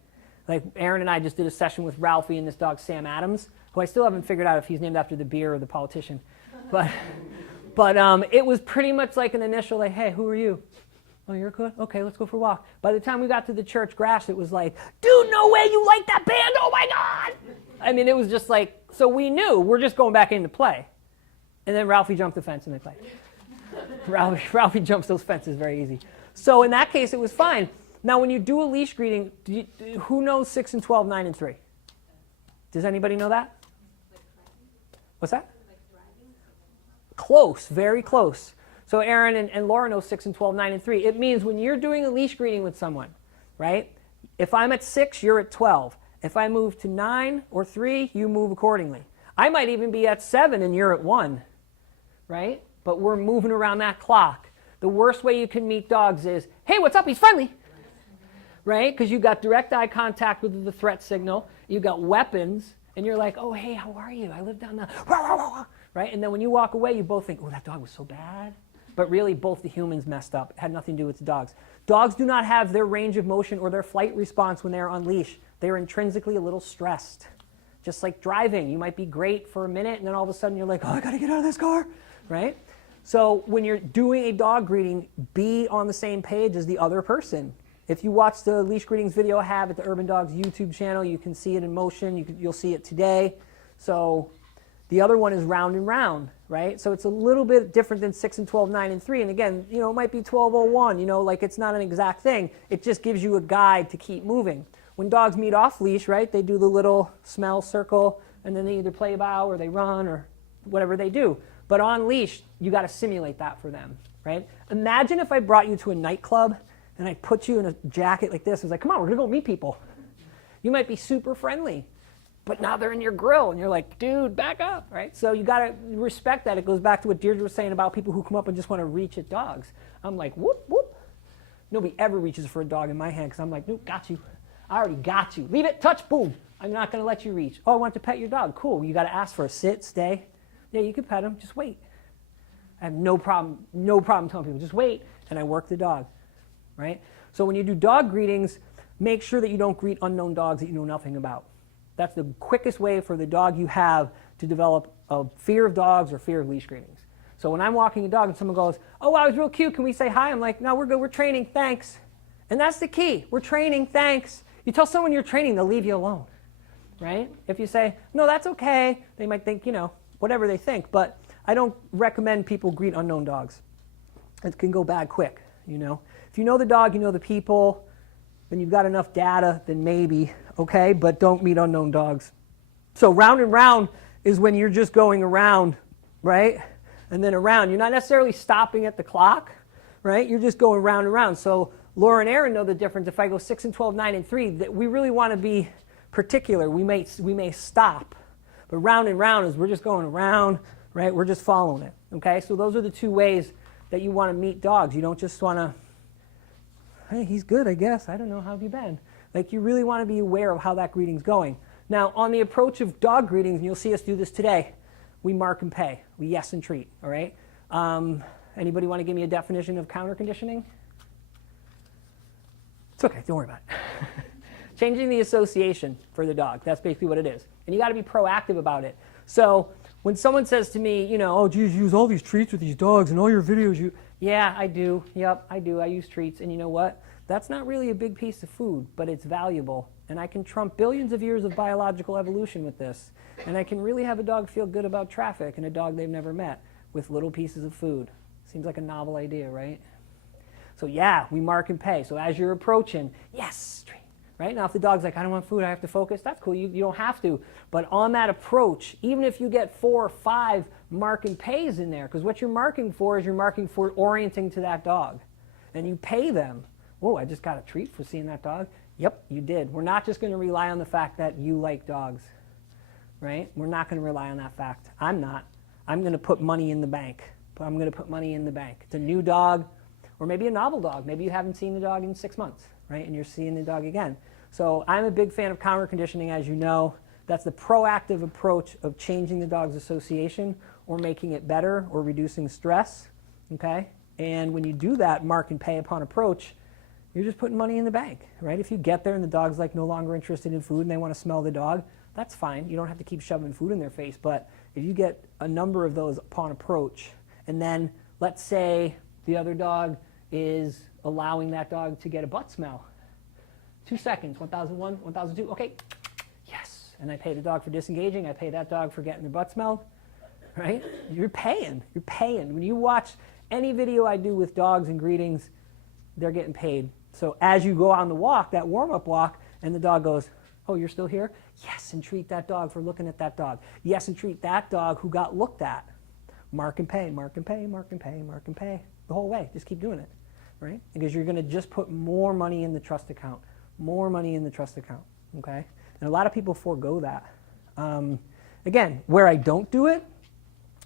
Like Aaron and I just did a session with Ralphie and this dog Sam Adams, who I still haven't figured out if he's named after the beer or the politician. But it was pretty much like an initial, like, hey, who are you? Oh, you're good? Okay, let's go for a walk. By the time we got to the church grass, it was like, dude, no way you like that band, oh my God! I mean, it was just like, so we knew we're just going back into play. And then Ralphie jumped the fence and they played. Ralphie jumps those fences very easy. So in that case, it was fine. Now, when you do a leash greeting, who knows 6 and 12, 9 and 3? Does anybody know that? What's that? Close, very close. So Aaron and Laura know 6 and 12, 9 and 3. It means when you're doing a leash greeting with someone, right? If I'm at 6, you're at 12. If I move to 9 or 3, you move accordingly. I might even be at 7 and you're at 1, right? But we're moving around that clock. The worst way you can meet dogs is, hey, what's up? He's friendly. Right? Because you got direct eye contact with the threat signal. You got weapons. And you're like, oh, hey, how are you? I live down the... Right? And then when you walk away, you both think, oh, that dog was so bad. But really, both the humans messed up. It had nothing to do with the dogs. Dogs do not have their range of motion or their flight response when they're on leash. They are intrinsically a little stressed. Just like driving. You might be great for a minute, and then all of a sudden you're like, oh, I got to get out of this car. Right? So when you're doing a dog greeting, be on the same page as the other person. If you watch the leash greetings video I have at the Urban Dogs YouTube channel, you can see it in motion. You'll see it today. So the other one is round and round, right? So it's a little bit different than 6 and 12, 9 and 3. And again, it might be 12:01. Like it's not an exact thing. It just gives you a guide to keep moving. When dogs meet off leash, right, they do the little smell circle, and then they either play bow or they run or whatever they do. But on leash, you got to simulate that for them, right? Imagine if I brought you to a nightclub and I put you in a jacket like this. I was like, come on, we're going to go meet people. You might be super friendly, but now they're in your grill, and you're like, dude, back up, right? So you got to respect that. It goes back to what Deirdre was saying about people who come up and just want to reach at dogs. I'm like, whoop, whoop. Nobody ever reaches for a dog in my hand because I'm like, nope, got you. I already got you. Leave it, touch, boom. I'm not going to let you reach. Oh, I want to pet your dog. Cool. You got to ask for a sit, stay. Yeah, you can pet him. Just wait. I have no problem telling people, just wait, and I work the dog. Right? So when you do dog greetings, make sure that you don't greet unknown dogs that you know nothing about. That's the quickest way for the dog you have to develop a fear of dogs or fear of leash greetings. So when I'm walking a dog and someone goes, oh, wow, I was real cute, can we say hi? I'm like, no, we're good, we're training, thanks. And that's the key. We're training, thanks. You tell someone you're training, they'll leave you alone. Right? If you say, no, that's okay, they might think, whatever they think. But I don't recommend people greet unknown dogs. It can go bad quick, If you know the dog, you know the people, then you've got enough data, then maybe, okay? But don't meet unknown dogs. So round and round is when you're just going around, right? And then around. You're not necessarily stopping at the clock, right? You're just going round and round. So Laura and Aaron know the difference. If I go 6 and 12, 9 and 3, that we really want to be particular. We may stop. But round and round is we're just going around, right? We're just following it, okay? So those are the 2 ways that you want to meet dogs. You don't just want to, hey, he's good, I guess. I don't know, how have you been? Like, you really want to be aware of how that greeting's going. Now, on the approach of dog greetings, and you'll see us do this today, we mark and pay. We yes and treat, all right? Anybody want to give me a definition of counter conditioning? It's okay, don't worry about it. Changing the association for the dog. That's basically what it is. And you got to be proactive about it. So when someone says to me, oh, geez, you use all these treats with these dogs and all your videos, yeah, I do. Yep, I do. I use treats. And you know what? That's not really a big piece of food, but it's valuable. And I can trump billions of years of biological evolution with this. And I can really have a dog feel good about traffic and a dog they've never met with little pieces of food. Seems like a novel idea, right? So yeah, we mark and pay. So as you're approaching, yes, treat. Right? Now if the dog's like, I don't want food, I have to focus, that's cool, you don't have to. But on that approach, even if you get 4 or 5 mark and pays in there, because what you're marking for is you're marking for orienting to that dog. And you pay them. Whoa, I just got a treat for seeing that dog. Yep, you did. We're not just going to rely on the fact that you like dogs. Right? We're not going to rely on that fact. I'm not. I'm going to put money in the bank. I'm going to put money in the bank. It's a new dog, or maybe a novel dog. Maybe you haven't seen the dog in 6 months, right? And you're seeing the dog again. So I'm a big fan of counter conditioning, as you know. That's the proactive approach of changing the dog's association or making it better or reducing stress, okay? And when you do that mark and pay upon approach, you're just putting money in the bank, right? If you get there and the dog's like no longer interested in food and they want to smell the dog, that's fine. You don't have to keep shoving food in their face. But if you get a number of those upon approach, and then let's say the other dog is allowing that dog to get a butt smell. 2 seconds, 1001, 1002, okay, yes. And I pay the dog for disengaging, I pay that dog for getting their butt smelled, right? You're paying. When you watch any video I do with dogs and greetings, they're getting paid. So as you go on the walk, that warm-up walk, and the dog goes, oh, you're still here? Yes, and treat that dog for looking at that dog. Yes, and treat that dog who got looked at. Mark and pay, mark and pay, mark and pay, mark and pay. The whole way, just keep doing it, right? Because you're going to just put more money in the trust account. More money in the trust account, okay? And a lot of people forego that. Again, where I don't do it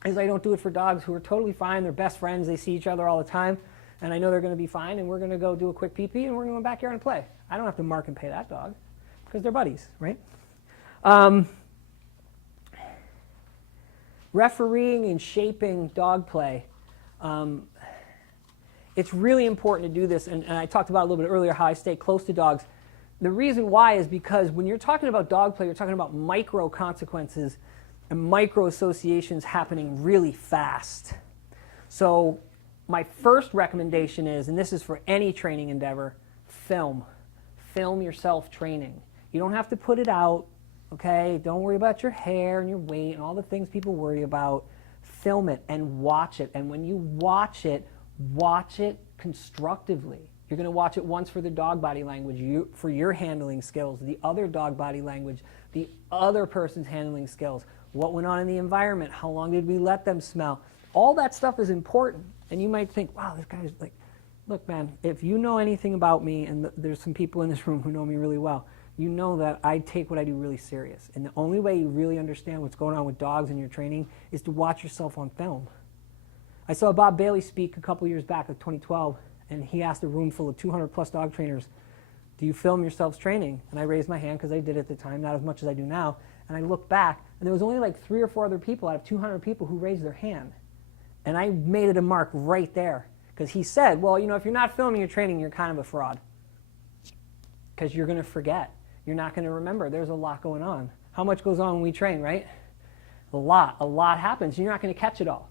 is I don't do it for dogs who are totally fine. They're best friends. They see each other all the time. And I know they're going to be fine. And we're going to go do a quick pee-pee. And we're going to go backyard and play. I don't have to mark and pay that dog because they're buddies, right? Refereeing and shaping dog play. It's really important to do this. And I talked about a little bit earlier how I stay close to dogs. The reason why is because when you're talking about dog play, you're talking about micro consequences and micro associations happening really fast. So my first recommendation is, and this is for any training endeavor, film. Film yourself training. You don't have to put it out, okay? Don't worry about your hair and your weight and all the things people worry about. Film it and watch it. And when you watch it constructively. You're going to watch it once for the dog body language, for your handling skills, the other dog body language, the other person's handling skills, what went on in the environment, how long did we let them smell. All that stuff is important. And you might think, wow, this guy's like, look, man, if you know anything about me, and there's some people in this room who know me really well, you know that I take what I do really serious. And the only way you really understand what's going on with dogs in your training is to watch yourself on film. I saw Bob Bailey speak a couple years back, like 2012, and he asked a room full of 200 plus dog trainers, do you film yourselves training? And I raised my hand because I did at the time, not as much as I do now. And I looked back, and there was only like 3 or 4 other people out of 200 people who raised their hand. And I made it a mark right there. Because he said, well, you know, if you're not filming your training, you're kind of a fraud. Because you're going to forget. You're not going to remember. There's a lot going on. How much goes on when we train, right? A lot. A lot happens. You're not going to catch it all.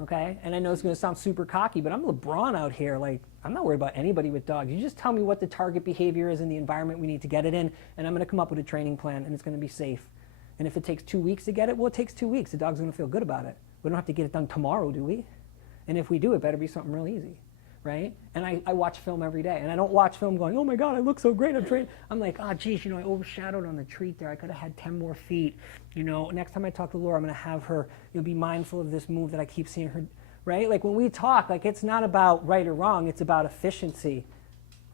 Okay? And I know it's going to sound super cocky, but I'm LeBron out here. Like, I'm not worried about anybody with dogs. You just tell me what the target behavior is in the environment we need to get it in, and I'm going to come up with a training plan, and it's going to be safe. And if it takes 2 weeks to get it, well, it takes 2 weeks. The dog's going to feel good about it. We don't have to get it done tomorrow, do we? And if we do, it better be something real easy, right? And I watch film every day. And I don't watch film going, oh, my God, I look so great. I'm trained. I'm like, oh, geez, you know, I overshadowed on the treat there. I could have had 10 more feet. You know, next time I talk to Laura, I'm going to have her, you know, be mindful of this move that I keep seeing her, right? Like when we talk, like it's not about right or wrong. It's about efficiency.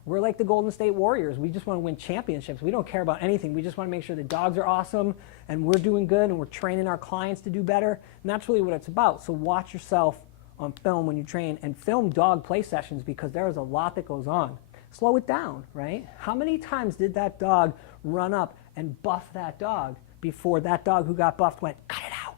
We're like the Golden State Warriors. We just want to win championships. We don't care about anything. We just want to make sure the dogs are awesome and we're doing good and we're training our clients to do better. And that's really what it's about. So watch yourself on film when you train and film dog play sessions because there is a lot that goes on. Slow it down, right? How many times did that dog run up and buff that dog before that dog who got buffed went, cut it out?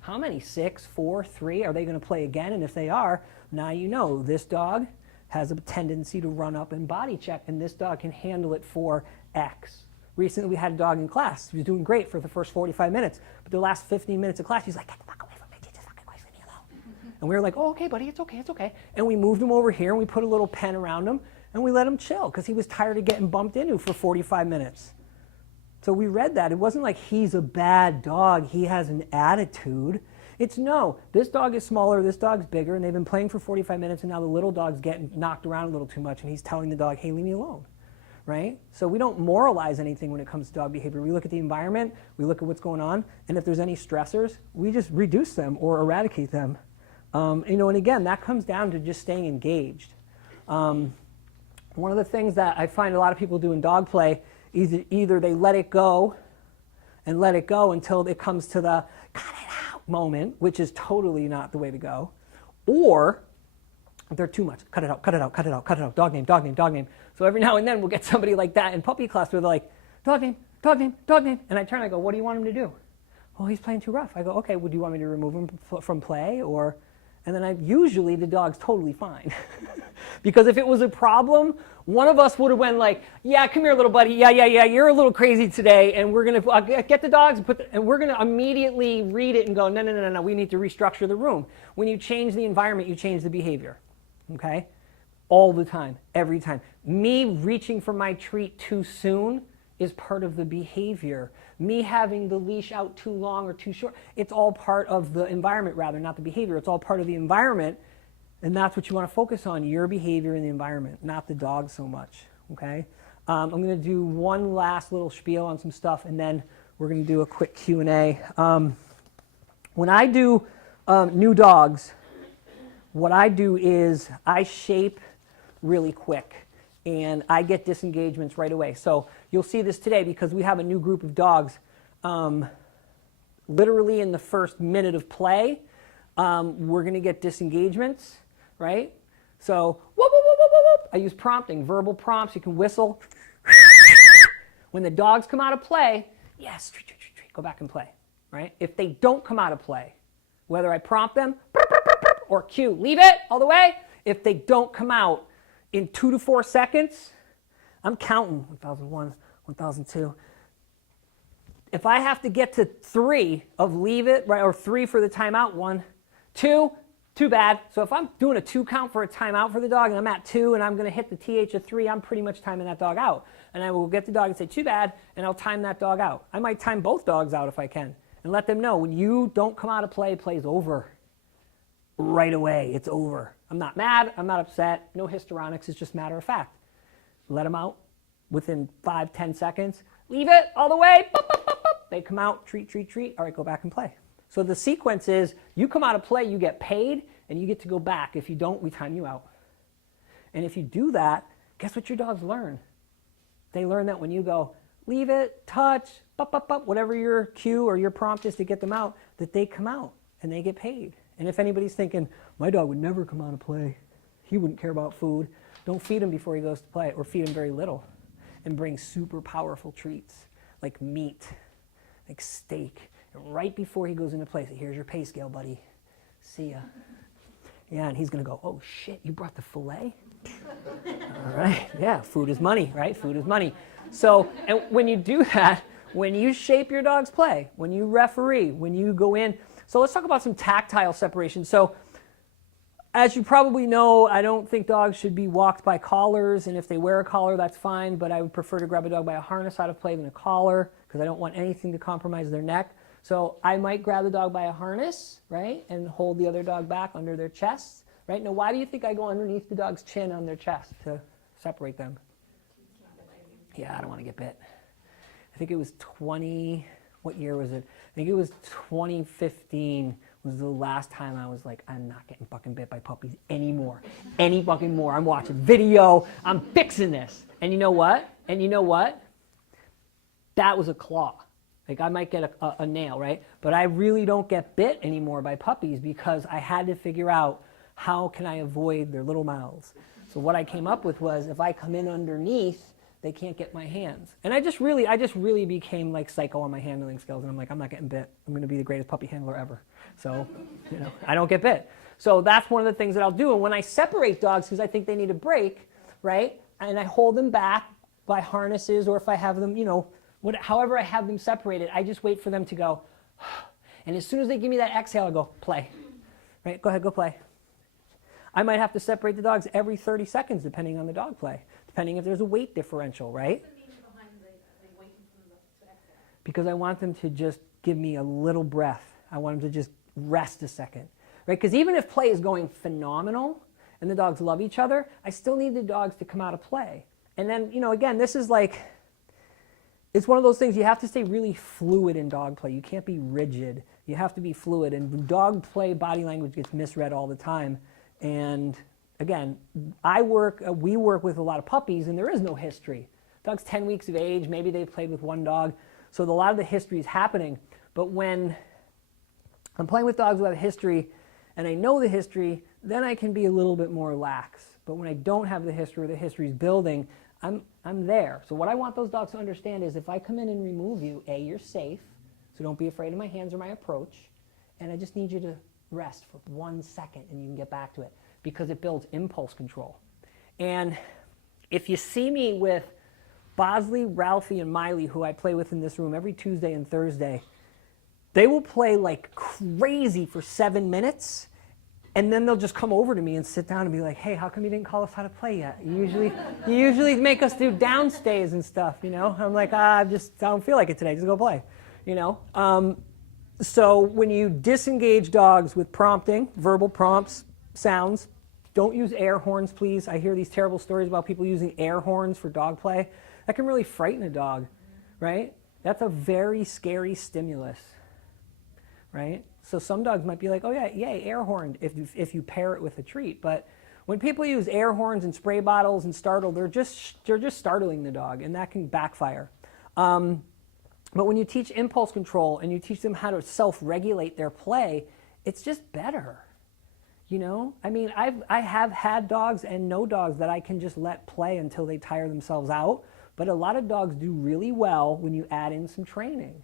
How many? 6, 4, 3? Are they going to play again? And if they are, now you know this dog has a tendency to run up and body check, and this dog can handle it for X. Recently, we had a dog in class. He was doing great for the first 45 minutes, but the last 15 minutes of class, he's like, get the fuck away from me, get the fucking away from me alone. And we were like, oh, okay, buddy, it's okay, it's okay. And we moved him over here, and we put a little pen around him, and we let him chill, because he was tired of getting bumped into for 45 minutes. So we read that. It wasn't like he's a bad dog. He has an attitude. It's no, this dog is smaller, this dog's bigger, and they've been playing for 45 minutes, and now the little dog's getting knocked around a little too much, and he's telling the dog, hey, leave me alone, right? So we don't moralize anything when it comes to dog behavior. We look at the environment, we look at what's going on, and if there's any stressors, we just reduce them or eradicate them. And again, that comes down to just staying engaged. One of the things that I find a lot of people do in dog play, either they let it go and let it go until it comes to the cut it out moment, which is totally not the way to go, or they're too much. Cut it out, cut it out, cut it out, cut it out, dog name, dog name, dog name. So every now and then we'll get somebody like that in puppy class where they're like, dog name, dog name, dog name. And I turn and I go, what do you want him to do? Oh, he's playing too rough. I go, okay, well, do you want me to remove him from play? And then usually the dog's totally fine. Because if it was a problem, one of us would have went like, yeah, come here, little buddy. Yeah, you're a little crazy today. And we're going to get the dogs and we're going to immediately read it and go, no, we need to restructure the room. When you change the environment, you change the behavior. Okay? All the time, every time. Me reaching for my treat too soon is part of the behavior. Me having the leash out too long or too short, it's all part of the environment rather, not the behavior. It's all part of the environment, and that's what you want to focus on, your behavior in the environment, not the dog so much, okay? I'm going to do one last little spiel on some stuff, and then we're going to do a quick Q&A. When I do new dogs, what I do is I shape really quick. And I get disengagements right away. So you'll see this today because we have a new group of dogs. Literally in the first minute of play, we're going to get disengagements, right? So whoop, whoop, whoop, whoop, whoop. I use prompting, verbal prompts. You can whistle. When the dogs come out of play, yes, go back and play, right? If they don't come out of play, whether I prompt them or cue, leave it all the way. If they don't come out, in 2 to 4 seconds, I'm counting 1001, 1002. If I have to get to 3 of leave it, right, or 3 for the timeout, 1, 2, too bad. So if I'm doing a 2 count for a timeout for the dog and I'm at 2 and I'm going to hit the TH of 3, I'm pretty much timing that dog out. And I will get the dog and say, too bad, and I'll time that dog out. I might time both dogs out if I can and let them know when you don't come out of play, play's over. Right away, it's over. I'm not mad, I'm not upset, no histrionics, it's just matter of fact. Let them out within 5-10 seconds. Leave it all the way, boop, boop, boop, boop. They come out, treat, treat, treat, all right, go back and play. So the sequence is, you come out of play, you get paid, and you get to go back. If you don't, we time you out. And if you do that, guess what your dogs learn? They learn that when you go, leave it, touch, bup, bup, bup, whatever your cue or your prompt is to get them out, that they come out and they get paid. And if anybody's thinking, my dog would never come out of play, he wouldn't care about food, don't feed him before he goes to play, or feed him very little. And bring super powerful treats, like meat, like steak. And right before he goes into play, say, here's your pay scale, buddy. See ya. Yeah, and he's going to go, oh, shit, you brought the filet? All right, yeah, food is money, right? Food is money. So, and when you do that, when you shape your dog's play, when you referee, when you go in, so let's talk about some tactile separation. So as you probably know, I don't think dogs should be walked by collars, and if they wear a collar, that's fine, but I would prefer to grab a dog by a harness out of play than a collar because I don't want anything to compromise their neck. So I might grab the dog by a harness, right, and hold the other dog back under their chest, right? Now, why do you think I go underneath the dog's chin on their chest to separate them? Yeah, I don't want to get bit. I think it was what year was it? I think it was 2015 was the last time I was like, I'm not getting fucking bit by puppies anymore. Any fucking more. I'm watching video. I'm fixing this. And you know what? That was a claw. Like I might get a nail, right? But I really don't get bit anymore by puppies because I had to figure out how can I avoid their little mouths. So what I came up with was if I come in underneath, they can't get my hands. And I just really became like psycho on my handling skills. And I'm like, I'm not getting bit. I'm going to be the greatest puppy handler ever. So, I don't get bit. So that's one of the things that I'll do. And when I separate dogs, because I think they need a break, right? And I hold them back by harnesses, or if I have them, however I have them separated, I just wait for them to go. And as soon as they give me that exhale, I go, play. Right? Go ahead, go play. I might have to separate the dogs every 30 seconds, depending on the dog play. Depending if there's a weight differential, right? Because I want them to just give me a little breath. I want them to just rest a second, right? Because even if play is going phenomenal and the dogs love each other, I still need the dogs to come out of play. And then, again, this is like, it's one of those things you have to stay really fluid in dog play. You can't be rigid. You have to be fluid. And dog play body language gets misread all the time. And again, we work with a lot of puppies, and there is no history. Dog's 10 weeks of age. Maybe they've played with one dog. So a lot of the history is happening. But when I'm playing with dogs who have history and I know the history, then I can be a little bit more lax. But when I don't have the history or the history is building, I'm there. So what I want those dogs to understand is if I come in and remove you, A, you're safe, so don't be afraid of my hands or my approach, and I just need you to rest for 1 second and you can get back to it, because it builds impulse control. And if you see me with Bosley, Ralphie, and Miley, who I play with in this room every Tuesday and Thursday, they will play like crazy for 7 minutes, and then they'll just come over to me and sit down and be like, hey, how come you didn't call us how to play yet? You usually make us do downstays and stuff, I'm like, I don't feel like it today, just go play, So when you disengage dogs with prompting, verbal prompts, sounds, don't use air horns, please. I hear these terrible stories about people using air horns for dog play. That can really frighten a dog, right? That's a very scary stimulus, right? So some dogs might be like, oh yeah, yay, air horn, if you pair it with a treat. But when people use air horns and spray bottles and startle, they're just startling the dog, and that can backfire. But when you teach impulse control and you teach them how to self-regulate their play, it's just better. I mean, I have had dogs and no dogs that I can just let play until they tire themselves out. But a lot of dogs do really well when you add in some training,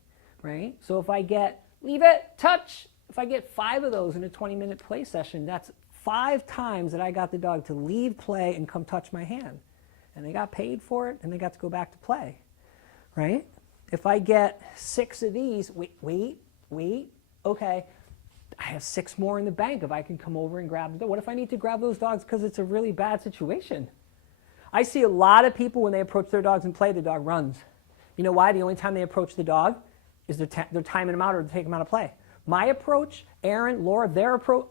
right? So if I get leave it, touch, if I get 5 of those in a 20-minute play session, that's 5 times that I got the dog to leave play and come touch my hand. And they got paid for it, and they got to go back to play, right? If I get 6 of these, wait, okay, I have 6 more in the bank if I can come over and grab them. What if I need to grab those dogs because it's a really bad situation? I see a lot of people when they approach their dogs and play, the dog runs. You know why? The only time they approach the dog is they're timing them out or to take them out of play. My approach, Aaron, Laura,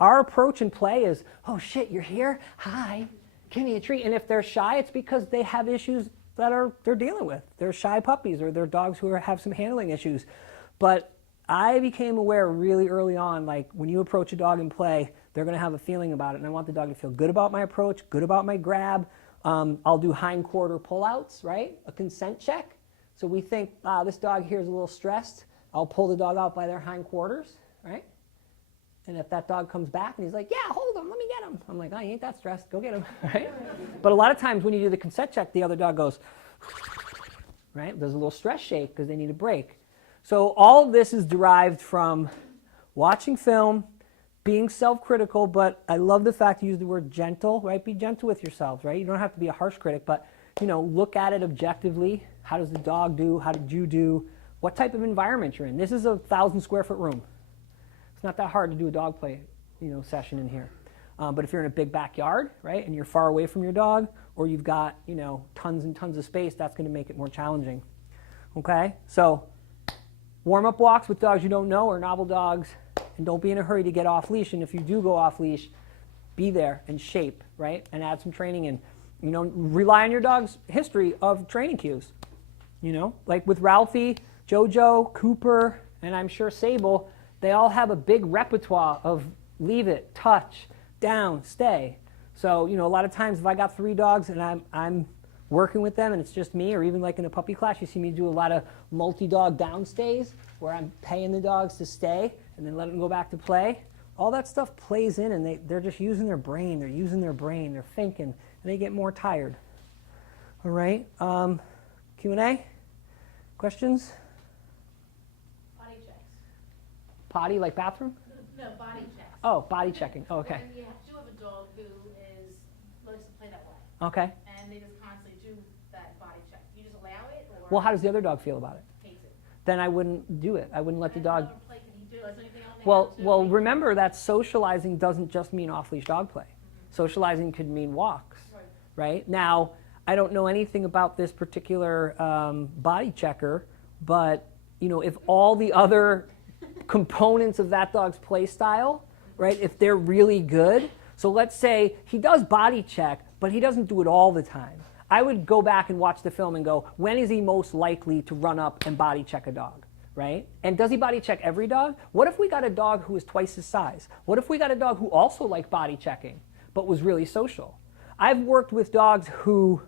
our approach in play is, oh shit, you're here? Hi, give me a treat. And if they're shy, it's because they have issues that they're dealing with. They're shy puppies or they're dogs who have some handling issues. But I became aware really early on, like when you approach a dog in play, they're going to have a feeling about it. And I want the dog to feel good about my approach, good about my grab. I'll do hind quarter pullouts, right? A consent check. So we think, this dog here is a little stressed. I'll pull the dog out by their hind quarters, right? And if that dog comes back and he's like, yeah, hold him, let me get him. I'm like, I ain't that stressed, go get him, right? But a lot of times when you do the consent check, the other dog goes, right? There's a little stress shake because they need a break. So all of this is derived from watching film, being self-critical, but I love the fact you use the word gentle, right? Be gentle with yourselves, right? You don't have to be a harsh critic, but look at it objectively. How does the dog do? How did you do? What type of environment you're in? This is a 1,000-square-foot room. It's not that hard to do a dog play, session in here. But if you're in a big backyard, right, and you're far away from your dog, or you've got, tons and tons of space, that's going to make it more challenging. Okay? So warm-up walks with dogs you don't know or novel dogs, and don't be in a hurry to get off leash. And if you do go off leash, be there and shape, right, and add some training in. Rely on your dog's history of training cues. Like with Ralphie, Jojo, Cooper, and I'm sure Sable, they all have a big repertoire of leave it, touch, down, stay. So, a lot of times if I got 3 dogs and I'm working with them and it's just me, or even like in a puppy class, you see me do a lot of multi-dog down stays where I'm paying the dogs to stay and then let them go back to play. All that stuff plays in, and they're just using their brain. They're using their brain. They're thinking, and they get more tired. All right. Q&A? Questions? Body checks. Potty, like bathroom? No, body checks. Oh, body checking. Oh, okay. When you do have a dog who likes to play that way, Okay. and they just constantly do that body check, you just allow it, or Well, how does the other dog feel about it? hates it? Then I wouldn't do it. I wouldn't let the dog. Play, can he do? Is there anything else they Well, have to well, make- remember that socializing doesn't just mean off-leash dog play. Socializing could mean walks, Right. right? Now, I don't know anything about this particular body checker, but if all the other components of that dog's play style, right, if they're really good. So let's say he does body check, but he doesn't do it all the time. I would go back and watch the film and go, when is he most likely to run up and body check a dog, right? And does he body check every dog? What if we got a dog who was twice his size? What if we got a dog who also liked body checking, but was really social? I've worked with dogs who,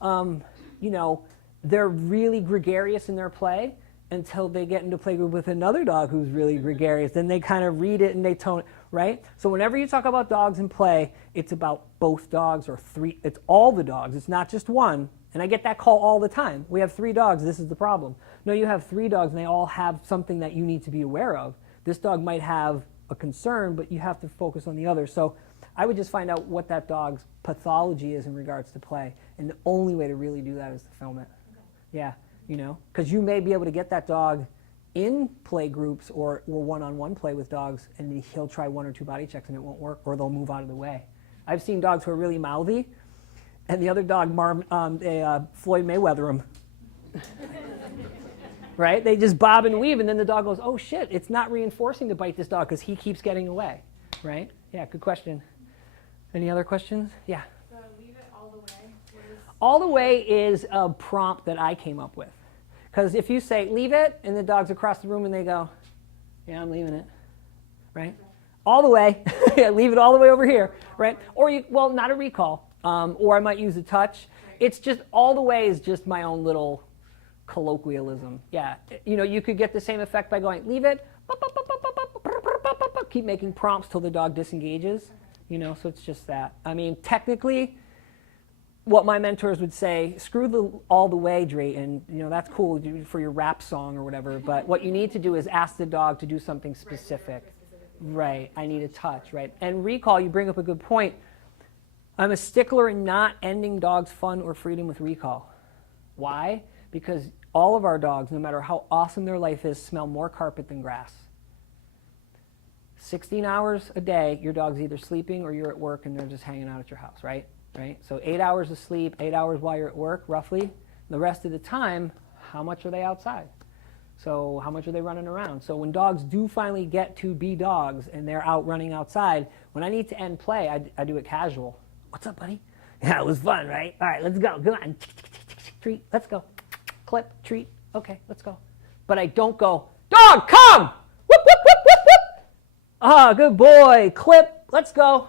they're really gregarious in their play until they get into playgroup with another dog who's really gregarious. Then they kind of read it and they tone it, right? So whenever you talk about dogs in play, it's about both dogs or three. It's all the dogs. It's not just one. And I get that call all the time. We have 3 dogs. This is the problem. No, you have 3 dogs and they all have something that you need to be aware of. This dog might have a concern, but you have to focus on the other. So I would just find out what that dog's pathology is in regards to play. And the only way to really do that is to film it. Okay. Yeah, because you may be able to get that dog in play groups or one-on-one play with dogs, and he'll try 1 or 2 body checks and it won't work, or they'll move out of the way. I've seen dogs who are really mouthy, and the other dog, Floyd Mayweather him. Right? They just bob and weave, and then the dog goes, oh shit, it's not reinforcing to bite this dog because he keeps getting away. Right? Yeah, good question. Any other questions? Yeah. So leave it all the way. All the way is a prompt that I came up with. Because if you say, leave it, and the dog's across the room and they go, yeah, I'm leaving it. Right? All the way. Yeah, leave it all the way over here. Right? Or, not a recall. Or I might use a touch. It's just, all the way is just my own little colloquialism. Yeah. You could get the same effect by going, leave it, keep making prompts till the dog disengages. So it's just that. I mean, technically, what my mentors would say, screw the all the way, Drayton. That's cool for your rap song or whatever, but what you need to do is ask the dog to do something specific. Right, I need a touch, right? And recall, you bring up a good point. I'm a stickler in not ending dogs' fun or freedom with recall. Why? Because all of our dogs, no matter how awesome their life is, smell more carpet than grass. 16 hours a day, your dog's either sleeping or you're at work and they're just hanging out at your house, right? So 8 hours of sleep, 8 hours while you're at work, roughly. The rest of the time, how much are they outside? So how much are they running around? So when dogs do finally get to be dogs and they're out running outside, when I need to end play, I do it casual. What's up, buddy? Yeah, it was fun, right? All right, let's go. Come on. Treat. Let's go. Clip. Treat. Okay, let's go. But I don't go, dog, come! Whoop, whoop, whoop, whoop, whoop! Ah, good boy. Clip. Let's go.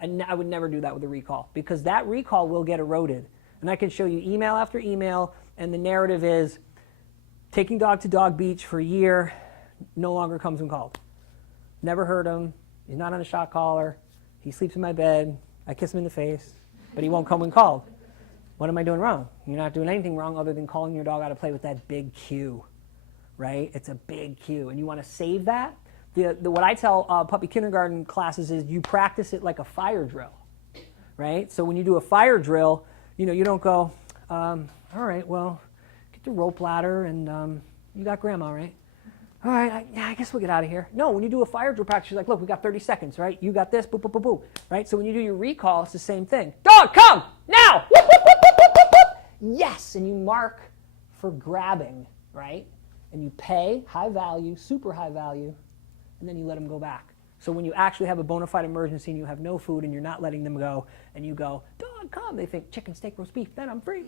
I would never do that with a recall because that recall will get eroded. And I can show you email after email, and the narrative is taking dog to dog beach for a year, no longer comes when called. Never heard him. He's not on a shot collar. He sleeps in my bed. I kiss him in the face, but he won't come when called. What am I doing wrong? You're not doing anything wrong other than calling your dog out to play with that big cue, right? It's a big cue, and you want to save that. What I tell puppy kindergarten classes is you practice it like a fire drill, right? So when you do a fire drill, you don't go, all right, well, get the rope ladder, and you got grandma, right? All right, I guess we'll get out of here. No, when you do a fire drill practice, you're like, look, we got 30 seconds, right? You got this, boop, boop, boop, boop, right? So when you do your recall, it's the same thing. Dog, come, now! Whoop, whoop, whoop, whoop, whoop, whoop, whoop. Yes, and you mark for grabbing, right? And you pay, high value, super high value, and then you let them go back. So when you actually have a bona fide emergency and you have no food and you're not letting them go, and you go, dog, come, they think chicken, steak, roast beef, then I'm free.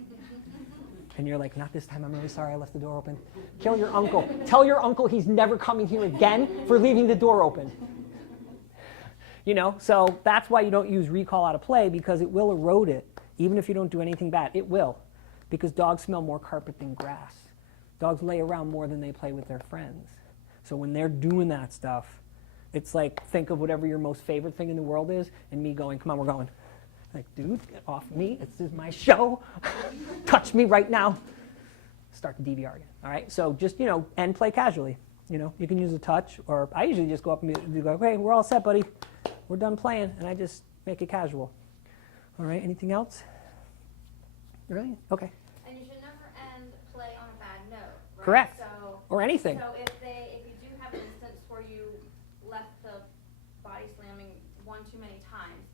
And you're like, not this time, I'm really sorry, I left the door open. Kill your uncle. Tell your uncle he's never coming here again for leaving the door open. So that's why you don't use recall out of play, because it will erode it. Even if you don't do anything bad, it will. Because dogs smell more carpet than grass. Dogs lay around more than they play with their friends. So when they're doing that stuff, it's like, think of whatever your most favorite thing in the world is, and me going, come on, we're going. Like, dude, get off me. This is my show. Touch me right now. Start the DVR again. All right? So just, end play casually. You can use a touch, or I usually just go up and go, hey, we're all set, buddy. We're done playing, and I just make it casual. All right, anything else? Really? Okay. And you should never end play on a bad note. Right? Correct. So, or anything. So if you do have an instance where you left the body slamming one too many times,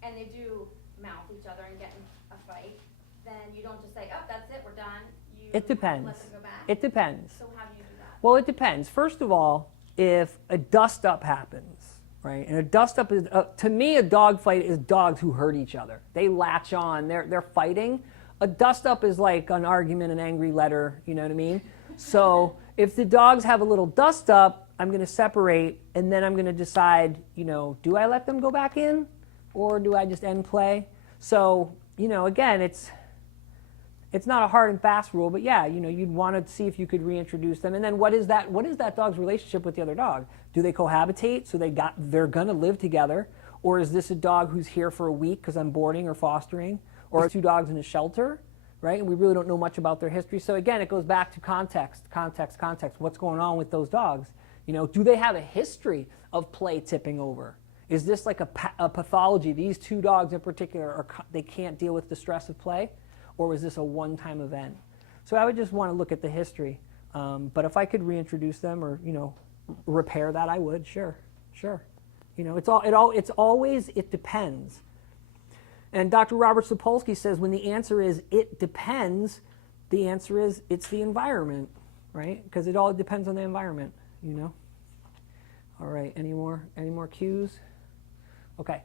and they do mouth each other and get in a fight, then you don't just say, oh, that's it, we're done. You It depends. let them go back. It depends. So how do you do that? Well, it depends. First of all, if a dust-up happens, right? And a dust-up is, to me, a dog fight is dogs who hurt each other. They latch on. They're fighting. A dust-up is like an argument, an angry letter. You know what I mean? So if the dogs have a little dust-up, I'm going to separate, and then I'm going to decide, do I let them go back in, or do I just end play? So, again, it's not a hard and fast rule, but yeah, you'd want to see if you could reintroduce them. And then what is that dog's relationship with the other dog? Do they cohabitate, so they're going to live together? Or is this a dog who's here for a week because I'm boarding or fostering? Or 2 dogs in a shelter, right? And we really don't know much about their history. So again, it goes back to context. What's going on with those dogs? Do they have a history of play tipping over? Is this like a pathology? These 2 dogs in particular, they can't deal with the stress of play? Or was this a one-time event? So I would just want to look at the history. But if I could reintroduce them or, repair that, I would, sure. It depends. And Dr. Robert Sapolsky says when the answer is it depends, the answer is it's the environment, right? Because it all depends on the environment, All right, any more cues? Okay.